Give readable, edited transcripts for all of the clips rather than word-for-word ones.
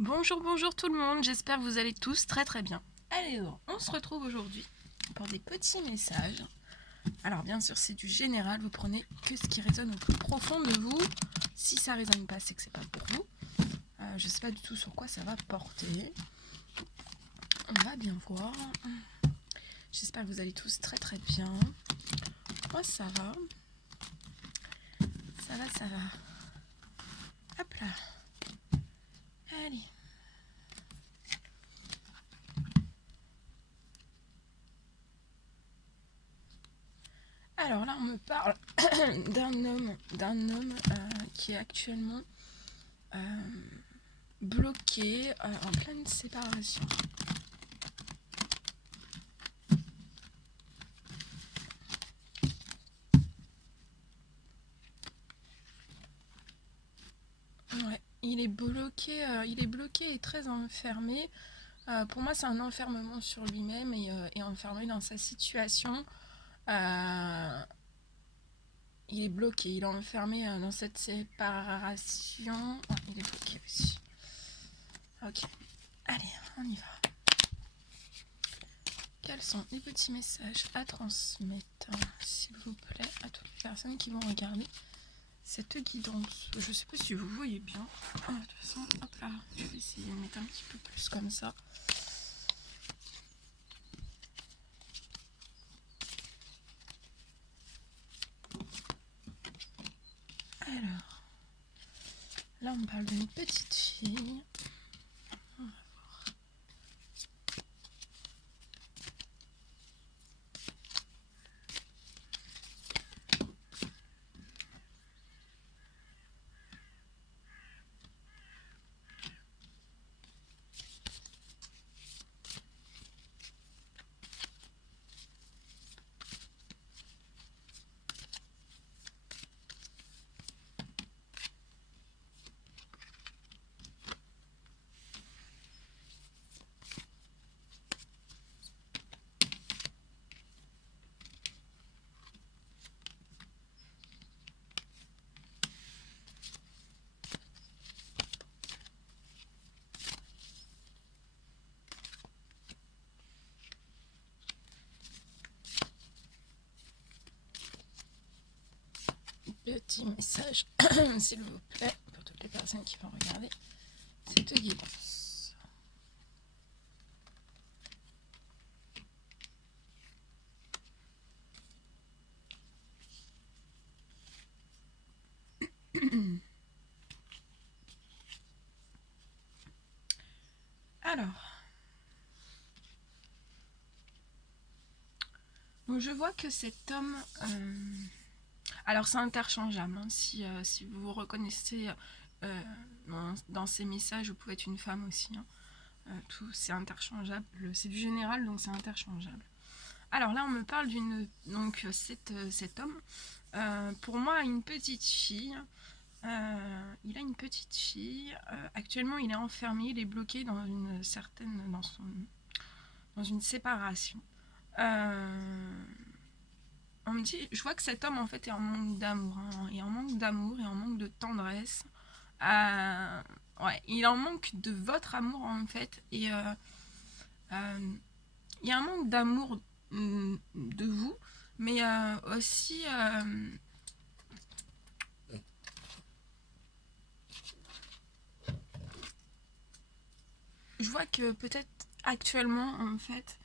Bonjour, bonjour tout le monde, j'espère que vous allez tous très très bien. Allez, on se retrouve aujourd'hui pour des petits messages. Alors bien sûr c'est du général, vous prenez que ce qui résonne au plus profond de vous. Si ça résonne pas, c'est que c'est pas pour vous. Je sais pas du tout sur quoi ça va porter. On va bien voir. J'espère que vous allez tous très très bien. Moi ça va. Ça va. Hop là. Allez. Alors là, on me parle d'un homme qui est actuellement bloqué en pleine séparation. Ouais, il est bloqué et très enfermé. Pour moi, c'est un enfermement sur lui-même et enfermé dans sa situation. Euh, il est bloqué, il est enfermé dans cette séparation. Ah, il est bloqué aussi. Ok, allez, on y va. Quels sont les petits messages à transmettre, s'il vous plaît, à toutes les personnes qui vont regarder cette guidance? Je sais pas si vous voyez bien. De toute façon, hop là, je vais essayer de mettre un petit peu plus comme ça. Alors, là on parle d'une petite fille. On va voir. Petit message, s'il vous plaît, pour toutes les personnes qui vont regarder cette guidance. Alors, donc je vois que cet homme... alors c'est interchangeable, hein, si vous vous reconnaissez dans ces messages, vous pouvez être une femme aussi. Hein. Tout c'est interchangeable, c'est du général donc c'est interchangeable. Alors là on me parle donc cet homme, pour moi une petite fille. Il a une petite fille. Actuellement, il est enfermé, il est bloqué dans une séparation. On me dit, je vois que cet homme en fait est en manque d'amour, hein, et en manque d'amour et en manque de tendresse. Ouais, il en manque de votre amour en fait, et il y a un manque d'amour de vous, mais aussi je vois que peut-être actuellement en fait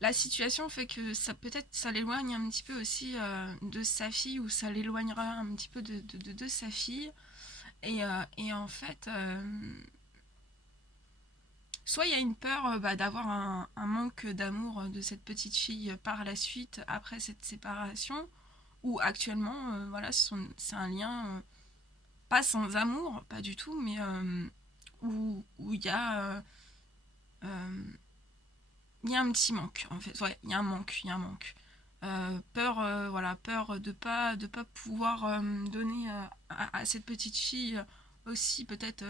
la situation fait que ça peut-être ça l'éloigne un petit peu aussi de sa fille, ou ça l'éloignera un petit peu de sa fille, et en fait soit il y a une peur d'avoir un manque d'amour de cette petite fille par la suite après cette séparation, ou actuellement voilà c'est un lien pas sans amour, pas du tout, mais où euh, il y a un petit manque en fait. Ouais, il y a un manque. Peur, voilà, peur de pas pouvoir donner à cette petite fille aussi peut-être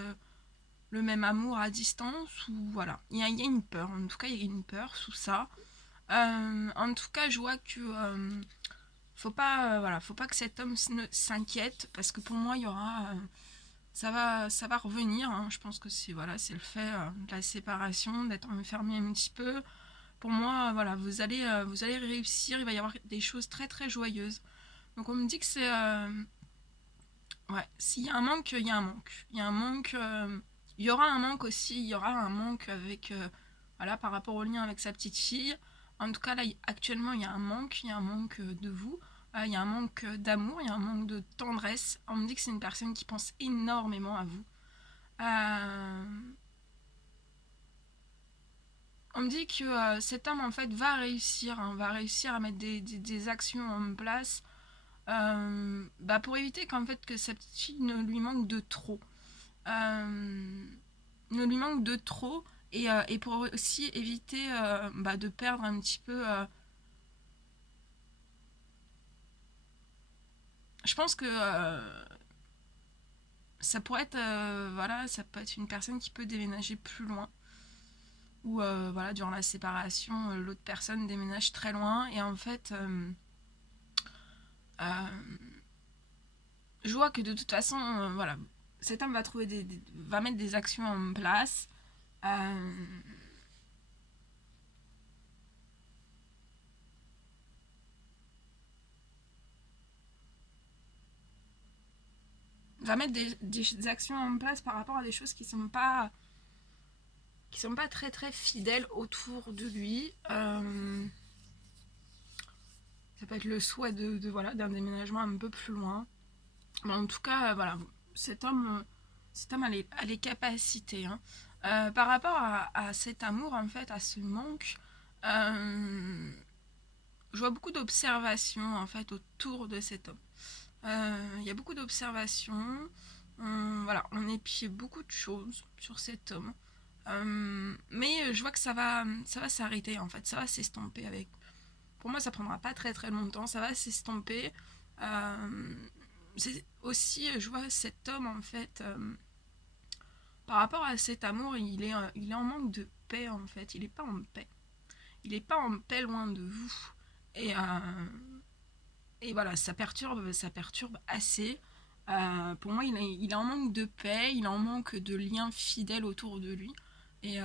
le même amour à distance, ou voilà. Il y a une peur, en tout cas il y a une peur sous ça. En tout cas je vois que faut pas que cet homme s'inquiète, parce que pour moi il y aura ça va revenir, hein. Je pense que c'est voilà, c'est le fait de la séparation, d'être enfermé un petit peu. Pour moi, voilà, vous allez réussir, il va y avoir des choses très très joyeuses. Donc on me dit que c'est... ouais, s'il y a un manque, il y a un manque. Il y a un manque... il y aura un manque aussi, il y aura un manque avec... voilà, par rapport au lien avec sa petite fille. En tout cas, là, actuellement, il y a un manque de vous. Il y a un manque d'amour, il y a un manque de tendresse. On me dit que c'est une personne qui pense énormément à vous. Euh, on me dit que cet homme, en fait, va réussir à mettre des actions en place bah pour éviter qu'en fait que cette petite fille ne lui manque de trop. Euh, ne lui manque de trop et pour aussi éviter bah, de perdre un petit peu. Je pense que ça pourrait être voilà, ça peut être une personne qui peut déménager plus loin ou voilà durant la séparation l'autre personne déménage très loin et en fait euh, je vois que de toute façon voilà cet homme va trouver va mettre des actions en place. Euh, va mettre des actions en place par rapport à des choses qui sont pas très très fidèles autour de lui. Ça peut être le souhait voilà d'un déménagement un peu plus loin. Mais en tout cas, voilà, cet homme, euh, cet homme a les capacités. Hein. Par rapport à cet amour, en fait, à ce manque, je vois beaucoup d'observations en fait autour de cet homme. Il y a beaucoup d'observations. Voilà, on épie beaucoup de choses sur cet homme. Mais je vois que ça va s'arrêter en fait, ça va s'estomper avec. Pour moi, ça prendra pas très très longtemps, ça va s'estomper. Euh, c'est aussi, je vois cet homme en fait, par rapport à cet amour, il est en manque de paix en fait, il est pas en paix. Il est pas en paix loin de vous. Et, et voilà, ça perturbe assez. Pour moi, il est en manque de paix, il est en manque de liens fidèles autour de lui. Et,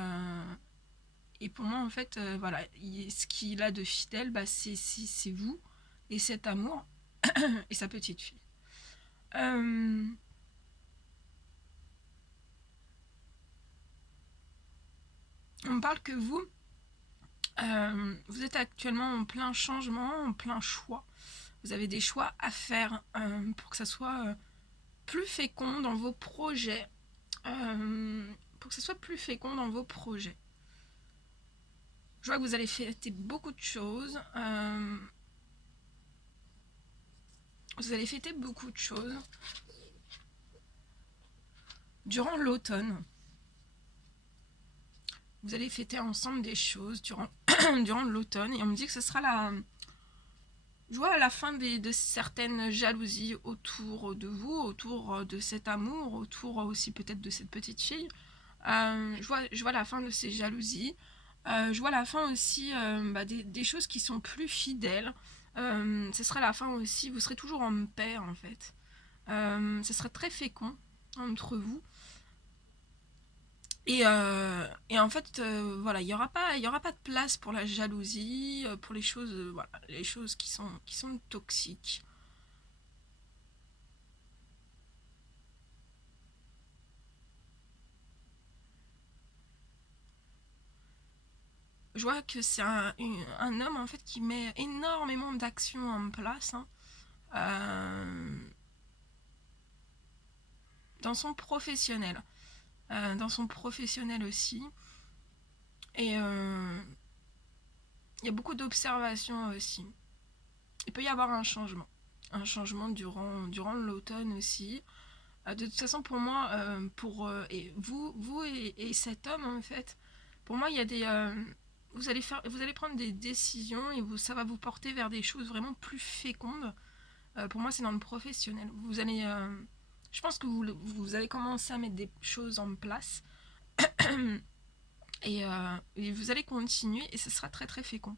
et pour moi, en fait, voilà, ce qu'il a de fidèle, bah, c'est vous et cet amour et sa petite fille. Euh, on me parle que vous, vous êtes actuellement en plein changement, en plein choix. Vous avez des choix à faire pour que ça soit plus fécond dans vos projets. Pour que ça soit plus fécond dans vos projets. Je vois que vous allez fêter beaucoup de choses. Vous allez fêter beaucoup de choses durant l'automne. Vous allez fêter ensemble des choses durant l'automne. Et on me dit que ce sera je vois la fin de certaines jalousies autour de vous, autour de cet amour, autour aussi peut-être de cette petite fille. Je vois la fin de ces jalousies. Je vois la fin aussi bah, des choses qui sont plus fidèles. Ce sera la fin aussi, vous serez toujours en paix en fait. Ce serait très fécond entre vous. Et en fait, voilà, il y aura pas de place pour la jalousie, pour les choses, voilà, les choses qui sont toxiques. Je vois que c'est un homme en fait qui met énormément d'actions en place hein, euh, dans son professionnel, dans son professionnel aussi. Et il y a beaucoup d'observations aussi. Il peut y avoir un changement durant l'automne aussi. De toute façon, pour moi, et et cet homme, en fait, pour moi, il y a vous allez prendre des décisions et ça va vous porter vers des choses vraiment plus fécondes. Pour moi, c'est dans le professionnel. Je pense que vous allez commencer à mettre des choses en place et vous allez continuer et ce sera très très fécond.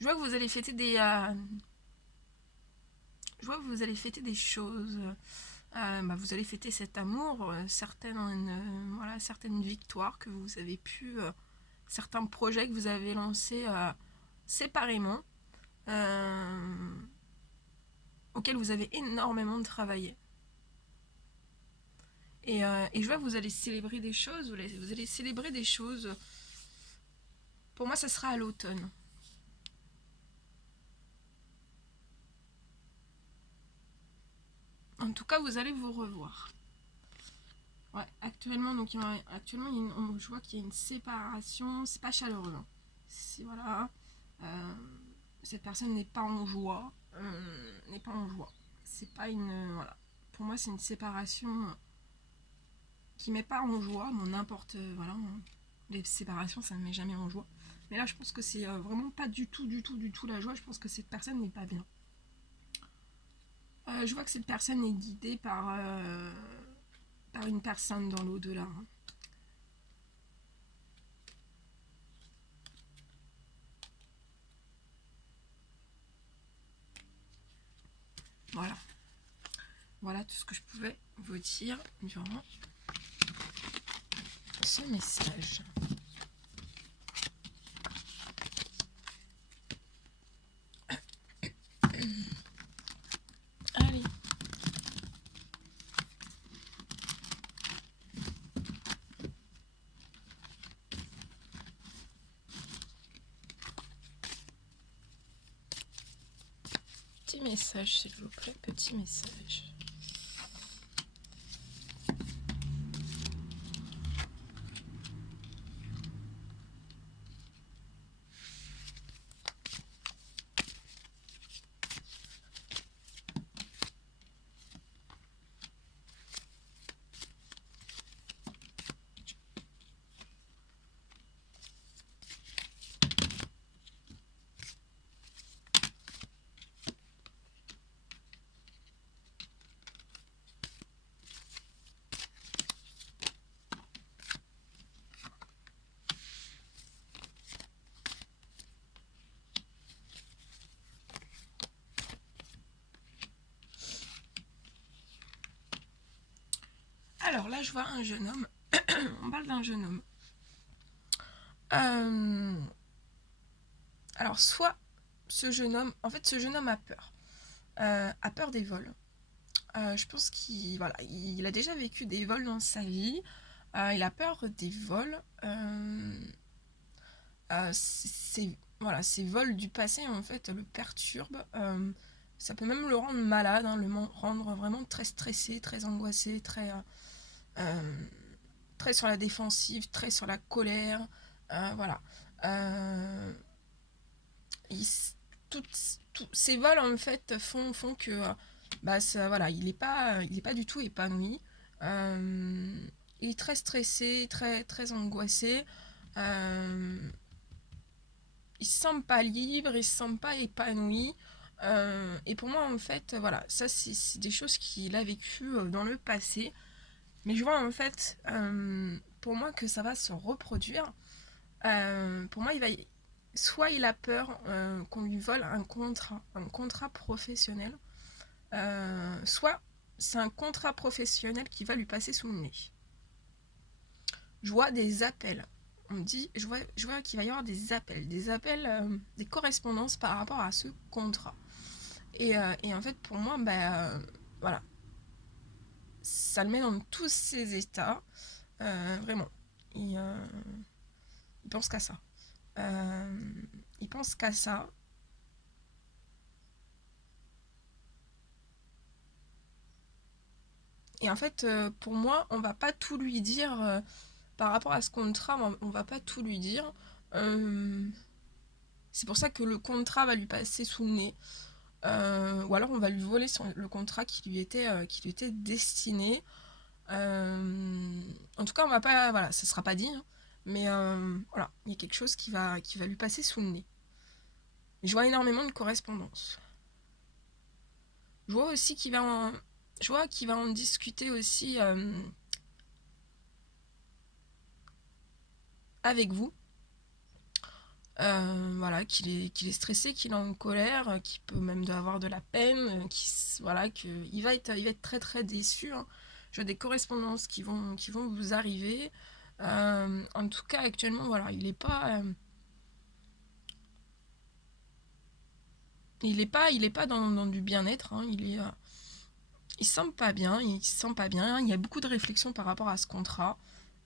Je vois que vous allez fêter des... je vois que vous allez fêter des choses. Vous allez fêter cet amour, voilà, certaines victoires que vous avez pu... certains projets que vous avez lancés séparément, auxquels vous avez énormément travaillé. Et je vois que vous allez célébrer des choses, vous allez célébrer des choses. Pour moi, ça sera à l'automne. En tout cas, vous allez vous revoir. Ouais, actuellement, donc, je vois qu'il y a une séparation. C'est pas chaleureux. Hein. Voilà. Cette personne n'est pas en joie. N'est pas en joie. C'est pas une. Voilà. Pour moi, c'est une séparation qui met pas en joie. Bon, n'importe. Voilà. Les séparations, ça ne met jamais en joie. Mais là, je pense que c'est vraiment pas du tout la joie. Je pense que cette personne n'est pas bien. Je vois que cette personne est guidée par une personne dans l'au-delà. Hein. Voilà. Voilà tout ce que je pouvais vous dire durant ce message. Allez. Petit message, s'il vous plaît. Petit message. Alors là, je vois un jeune homme. On parle d'un jeune homme. Alors, soit ce jeune homme... En fait, ce jeune homme a peur. A peur des vols. Je pense qu'il il a déjà vécu des vols dans sa vie. Il a peur des vols. Ces vols du passé, en fait, le perturbent. Ça peut même le rendre malade, hein, le rendre vraiment très stressé, très angoissé, très sur la défensive, très sur la colère. Voilà. Il, ces vols, en fait, font que il n'est pas du tout épanoui. Il est très stressé, très angoissé. Il se sent pas libre, il se sent pas épanoui. Et pour moi, en fait, voilà, ça, c'est des choses qu'il a vécues dans le passé. Mais je vois, en fait, pour moi, que ça va se reproduire. Pour moi, soit il a peur qu'on lui vole un contrat professionnel, soit c'est un contrat professionnel qui va lui passer sous le nez. Je vois des appels. On me dit, je vois qu'il va y avoir des appels, des correspondances par rapport à ce contrat. Et en fait, pour moi, voilà, ça le met dans tous ses états. Vraiment. Il pense qu'à ça. Il pense qu'à ça. Et en fait, pour moi, on va pas tout lui dire par rapport à ce contrat, on va pas tout lui dire. C'est pour ça que le contrat va lui passer sous le nez. Ou alors on va lui voler le contrat qui lui était destiné. En tout cas, on va pas, voilà, ça sera pas dit, hein, mais voilà, il y a quelque chose qui va lui passer sous le nez. Je vois énormément de correspondance. Je vois aussi qu'il va en discuter aussi avec vous. voilà, qu'il est stressé, qu'il est en colère, qu'il peut même avoir de la peine, voilà, il va être très très déçu, hein. Je vois des correspondances qui vont vous arriver. En tout cas, actuellement, voilà, il est pas dans du bien-être, hein. Il se sent pas bien, il se sent pas bien. Il y a beaucoup de réflexions par rapport à ce contrat.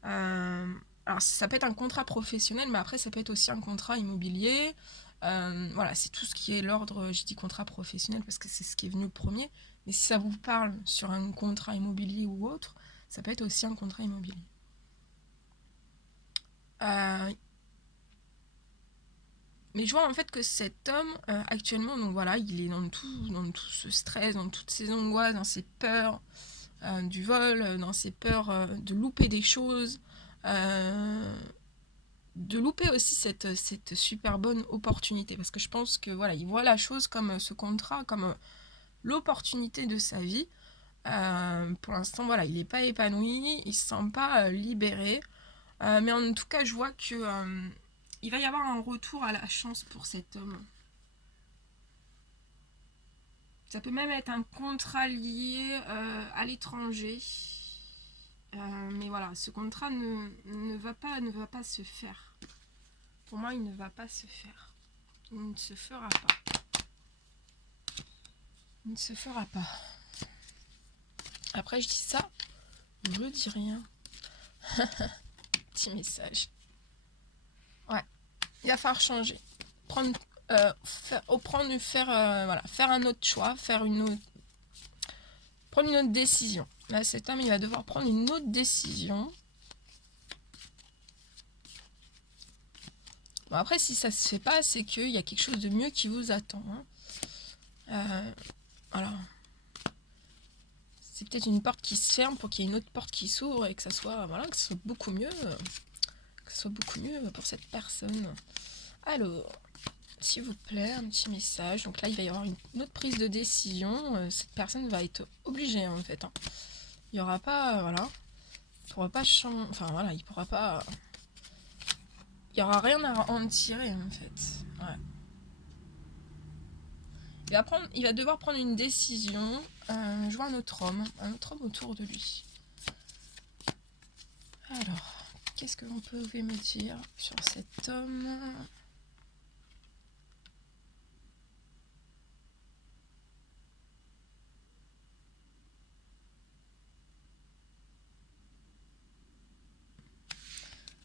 Euh, alors ça peut être un contrat professionnel, mais après ça peut être aussi un contrat immobilier. Voilà, c'est tout ce qui est l'ordre, j'ai dit contrat professionnel parce que c'est ce qui est venu le premier. Mais si ça vous parle sur un contrat immobilier ou autre, ça peut être aussi un contrat immobilier. Euh, mais je vois en fait que cet homme, actuellement, donc voilà, il est dans tout ce stress, dans toutes ces angoisses, dans ces peurs, du vol, dans ses peurs de louper des choses, euh, de louper aussi cette super bonne opportunité. Parce que je pense que voilà, il voit la chose comme ce contrat, comme l'opportunité de sa vie. Pour l'instant, voilà, il n'est pas épanoui, il se sent pas libéré. Mais en tout cas, je vois que il va y avoir un retour à la chance pour cet homme. Ça peut même être un contrat lié à l'étranger. Mais voilà, ce contrat ne va pas se faire. Pour moi, il ne va pas se faire. Il ne se fera pas. Il ne se fera pas. Après, je dis ça, je dis rien. Petit message. Ouais, il va falloir changer. Faire un autre choix, prendre une autre décision. Là, cet homme, il va devoir prendre une autre décision. Bon, après, si ça se fait pas, c'est qu'il y a quelque chose de mieux qui vous attend, hein. Voilà. C'est peut-être une porte qui se ferme pour qu'il y ait une autre porte qui s'ouvre et que ça soit, voilà, que ce soit beaucoup mieux. Que ce soit beaucoup mieux pour cette personne. Alors, s'il vous plaît, un petit message. Donc là, il va y avoir une autre prise de décision. Cette personne va être obligée, en fait, hein. Il n'y aura pas, voilà. Il pourra pas changer. Enfin, voilà, il pourra pas. Il n'y aura rien à en tirer, en fait. Ouais. Il va devoir prendre une décision. Je vois un autre homme autour de lui. Alors, qu'est-ce que vous pouvez me dire sur cet homme ?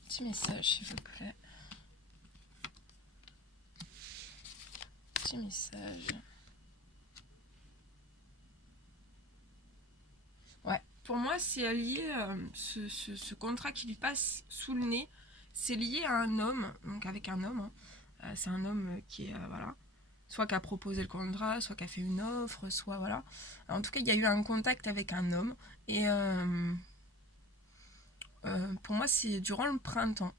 Petit message, s'il vous plaît. Petit message. Ouais, pour moi, c'est lié, ce contrat qui lui passe sous le nez, c'est lié à un homme, donc avec un homme, hein. C'est un homme qui est, voilà, soit qui a proposé le contrat, soit qui a fait une offre, soit voilà. En tout cas, il y a eu un contact avec un homme, et pour moi, c'est durant le printemps.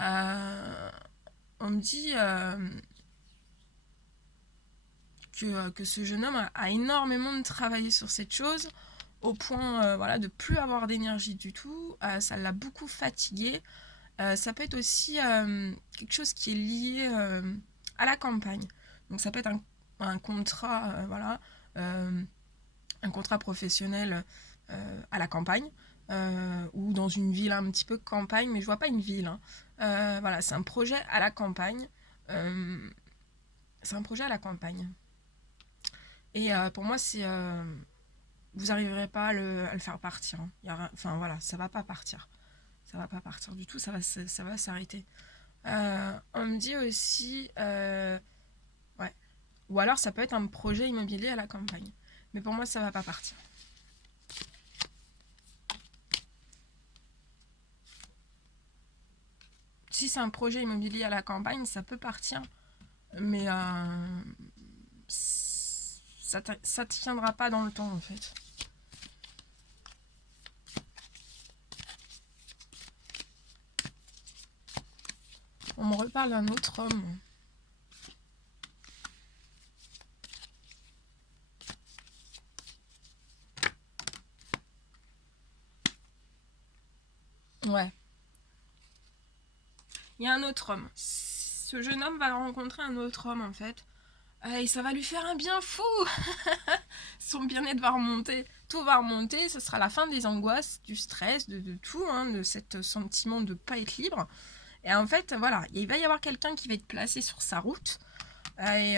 Euh, on me dit que ce jeune homme a énormément travaillé sur cette chose au point voilà, de plus avoir d'énergie du tout. Ça l'a beaucoup fatigué. Ça peut être aussi quelque chose qui est lié à la campagne. Donc ça peut être un contrat, voilà, un contrat professionnel à la campagne. Ou dans une ville un petit peu campagne, mais je vois pas une ville, hein. Voilà, c'est un projet à la campagne. C'est un projet à la campagne. Et pour moi, vous n'arriverez pas à le faire partir, hein. Enfin voilà, ça va pas partir. Ça va pas partir du tout, ça va s'arrêter. On me dit aussi, ouais. Ou alors ça peut être un projet immobilier à la campagne. Mais pour moi, ça va pas partir. Si c'est un projet immobilier à la campagne, ça peut partir. Mais ça tiendra pas dans le temps en fait. On me reparle d'un autre homme. Ouais. Il y a un autre homme. ce jeune homme va rencontrer un autre homme en fait. Et ça va lui faire un bien fou. Son bien-être va remonter. Tout va remonter. Ce sera la fin des angoisses, du stress, de tout, hein, de cet sentiment de ne pas être libre. Et en fait, voilà, il va y avoir quelqu'un qui va être placé sur sa route. Et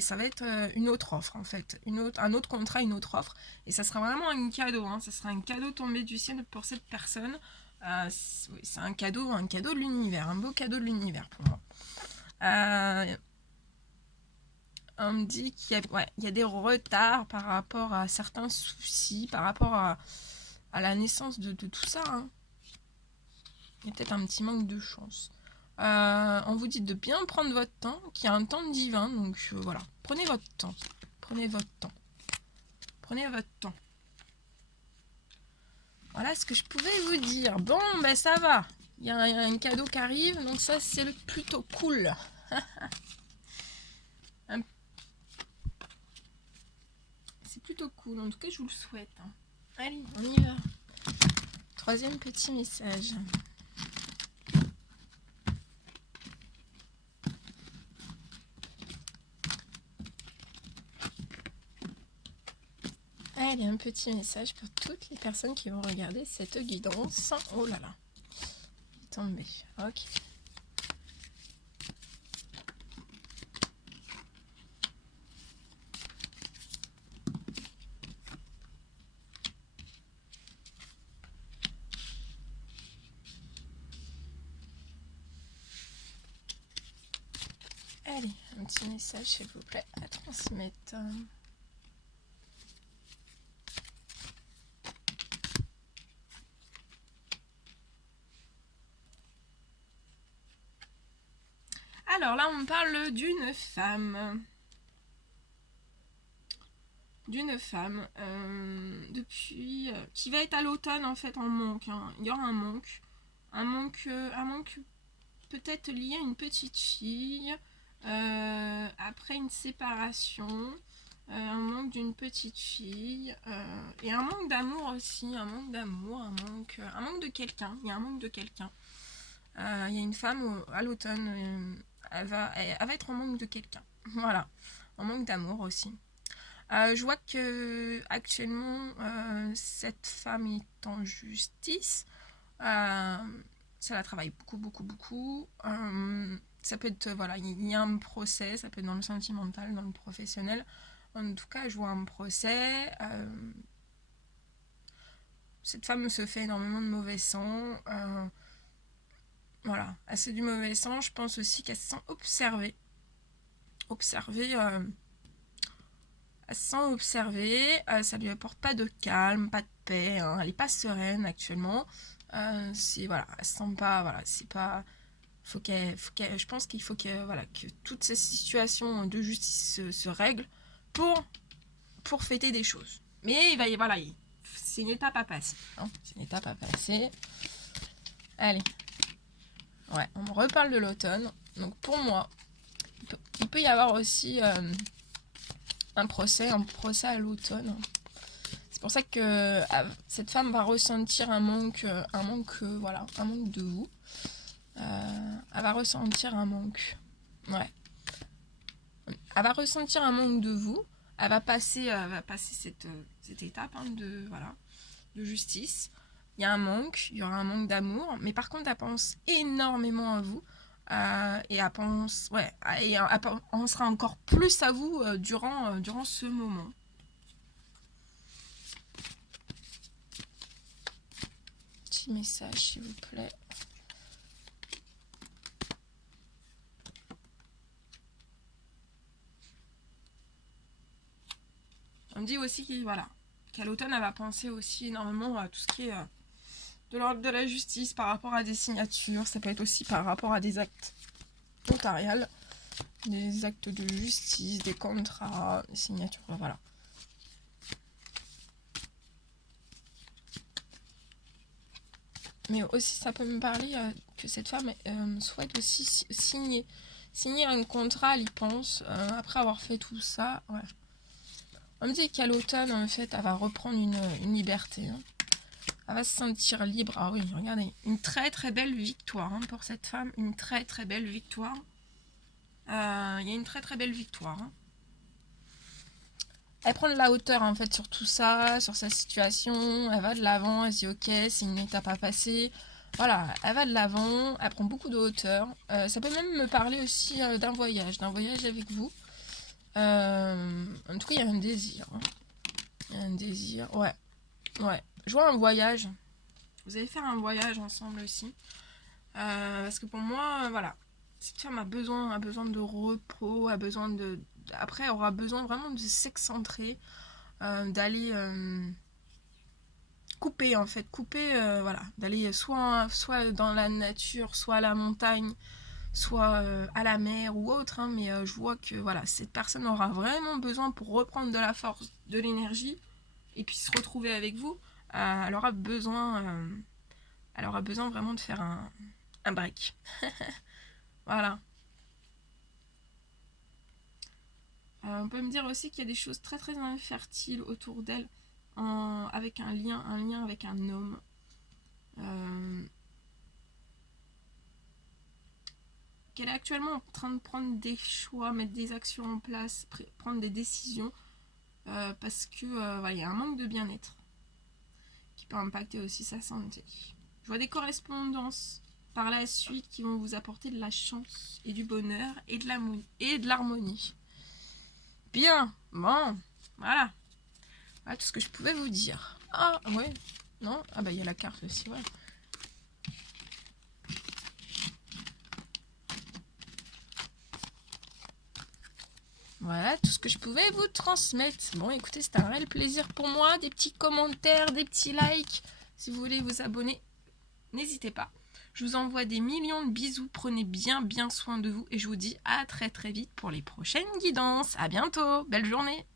ça va être une autre offre en fait. Un autre contrat, une autre offre. Et ça sera vraiment un cadeau. Hein. Ça sera un cadeau tombé du ciel pour cette personne. C'est un cadeau de l'univers. Un beau cadeau de l'univers pour moi. On me dit qu'il y a des retards par rapport à certains soucis, par rapport à la naissance de tout ça. Hein. Il y a peut-être un petit manque de chance. On vous dit de bien prendre votre temps, qu'il y a un temps divin. Donc voilà, prenez votre temps. Prenez votre temps. Prenez votre temps. Voilà ce que je pouvais vous dire. Bon, ben ça va. Il y a un cadeau qui arrive, donc ça c'est plutôt cool. C'est plutôt cool, en tout cas je vous le souhaite. Hein. Allez, on y va. Troisième petit message. Allez, un petit message pour toutes les personnes qui vont regarder cette guidance. Oh là là, il est tombé. Ok. Allez, un petit message s'il vous plaît à transmettre. Alors là, on parle d'une femme. Depuis qui va être à l'automne en fait en manque. Hein. Il y aura un manque peut-être lié à une petite fille. Après une séparation, un manque d'une petite fille et un manque d'amour aussi, un manque de quelqu'un. Il y a un manque de quelqu'un. Il y a une femme à l'automne, elle va être en manque de quelqu'un. Voilà, en manque d'amour aussi. Je vois que actuellement cette femme est en justice. Ça la travaille beaucoup. Ça peut être, voilà, il y a un procès, ça peut être dans le sentimental, dans le professionnel. En tout cas, je vois un procès. Cette femme se fait énormément de mauvais sang. Voilà, assez du mauvais sang. Je pense aussi qu'elle se sent observée. Elle se sent observée. Ça lui apporte pas de calme, pas de paix. Hein. Elle est pas sereine actuellement. Voilà, elle se sent pas, voilà, c'est pas. Je pense qu'il faut que toutes ces situations de justice se règlent pour fêter des choses. Mais c'est une étape à passer. Hein, c'est une étape à passer. Allez. Ouais, on me reparle de l'automne. Donc pour moi, il peut y avoir aussi un procès à l'automne. C'est pour ça que cette femme va ressentir un manque de vous. Elle va ressentir un manque. Ouais. Elle va ressentir un manque de vous. Elle va passer cette étape de justice. Il y a un manque, il y aura un manque d'amour, mais par contre, elle pense énormément à vous. Et elle pensera encore plus à vous durant ce moment. Petit message, s'il vous plaît. On me dit aussi qu'à l'automne, elle va penser aussi énormément à tout ce qui est de l'ordre de la justice par rapport à des signatures. Ça peut être aussi par rapport à des actes notariaux, des actes de justice, des contrats, des signatures, voilà. Mais aussi, ça peut me parler que cette femme souhaite aussi signer un contrat, elle y pense, après avoir fait tout ça. Ouais. On me dit qu'à l'automne, en fait, elle va reprendre une liberté. Hein. Elle va se sentir libre. Ah oui, regardez, une très très belle victoire hein, pour cette femme. Une très très belle victoire. Il y a une très très belle victoire. Hein. Elle prend de la hauteur en fait sur tout ça, sur sa situation. Elle va de l'avant, elle se dit ok, c'est une étape à passer. Voilà, elle va de l'avant, elle prend beaucoup de hauteur. Ça peut même me parler aussi d'un voyage avec vous. En tout cas, il y a un désir. Hein. Il y a un désir, ouais. Ouais. Je vois un voyage. Vous allez faire un voyage ensemble aussi. Parce que pour moi, voilà. Cette femme a besoin de repos, a besoin de. Après, elle aura besoin vraiment de s'excentrer, d'aller couper en fait, voilà, d'aller soit dans la nature, soit à la montagne, soit à la mer ou autre, hein, mais je vois que voilà, cette personne aura vraiment besoin pour reprendre de la force, de l'énergie, et puis se retrouver avec vous. Elle aura besoin vraiment de faire un break. Voilà. On peut me dire aussi qu'il y a des choses très très infertiles autour d'elle, avec un lien avec un homme. Qu'elle est actuellement en train de prendre des choix, mettre des actions en place, prendre des décisions, parce que voilà, il y a un manque de bien-être qui peut impacter aussi sa santé. Je vois des correspondances par la suite qui vont vous apporter de la chance et du bonheur et de l'harmonie. Bien, bon, voilà. Voilà tout ce que je pouvais vous dire. Ah, ouais, non? Ah bah il y a la carte aussi, ouais. Voilà tout ce que je pouvais vous transmettre. Bon, écoutez, c'était un réel plaisir pour moi. Des petits commentaires, des petits likes. Si vous voulez vous abonner, n'hésitez pas. Je vous envoie des millions de bisous. Prenez bien soin de vous. Et je vous dis à très très vite pour les prochaines guidances. À bientôt. Belle journée.